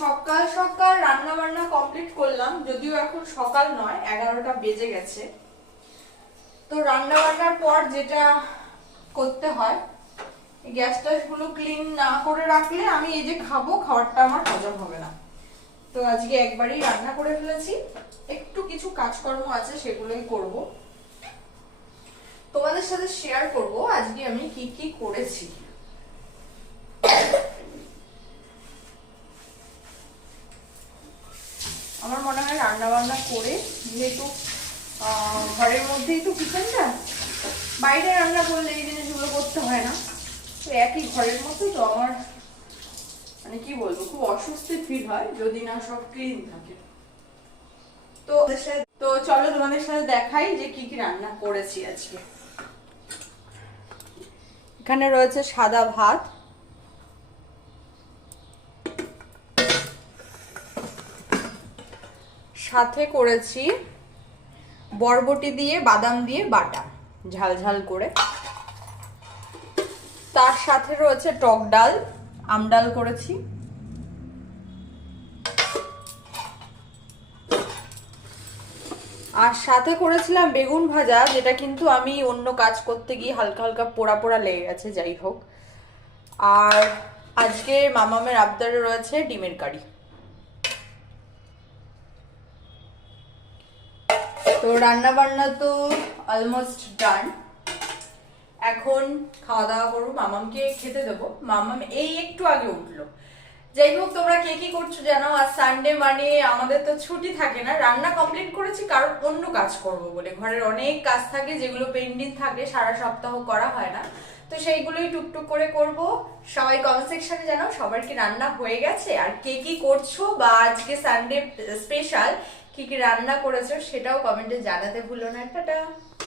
সকাল সকাল রান্না বান্না কমপ্লিট করলাম, যদিও এখন সকাল নয়, 11টা বেজে গেছে। তো রান্না বান্নার পর যেটা করতে হয়, গ্যাস ট্যাস গুলো ক্লিন না করে রাখলে আমি এই যে খাবো, খাবারটা আমার হজম হবে না। তো আজকে একবারই রান্না করে ফেলেছি, একটু কিছু কাজকর্ম আছে সেগুলোই করব, তোমাদের সাথে শেয়ার করব আজকে আমি কি কি করেছি। আমার মনে হয় রান্না বান্না করে, যেহেতু ঘরের মধ্যেই তো কিচেনটা, বাইরে রান্না করলে এই জিনিসগুলো করতে হয় না, তো একই ঘরের মধ্যে তো আমার মানে কি বলবো, খুব অস্বস্তি ফিল হয় যদি না সব ক্লিন থাকে। তো চলো তোমাদের সাথে দেখাই যে কি কি রান্না করেছি আজকে। এখানে রয়েছে সাদা ভাত, সাথে করেছি বরবটি দিয়ে বাদাম দিয়ে বাটা ঝাল ঝাল করে, তার সাথে রয়েছে টক ডাল, আমডাল করেছি, আর সাথে করেছিলাম বেগুন ভাজা, যেটা কিন্তু আমি অন্য কাজ করতে গিয়ে হালকা হালকা পোড়া পোড়া লেগে গেছে, যাই হোক। আর আজকে মামামের আবদারে রয়েছে ডিমের কারি। তো রান্না বান্না তো অলমোস্ট ডান, এখন খাওয়া দাওয়া করবো, মামামকে খেতে দেবো। মামাম এই একটু আগে উঠলো। যাই হোক, তোমরা কে কি করছো জানো, আর সানডে মানে আমাদের তো ছুটি থাকে না। রান্না কমপ্লিট করেছি কারণ অন্য কাজ করব বলে, ঘরের অনেক কাজ থাকে যেগুলো পেন্ডিং থাকে, সারা সপ্তাহ করা হয় না, তো সেইগুলোই টুকটুক করে করব। সবাই কমেন্ট সেকশনে জানাও সবার কি রান্না হয়ে গেছে, আর কে কি করছো, বা আজকে সানডে স্পেশাল কি কি রান্না করেছো সেটাও কমেন্টে জানাতে ভুলো না। টাটা।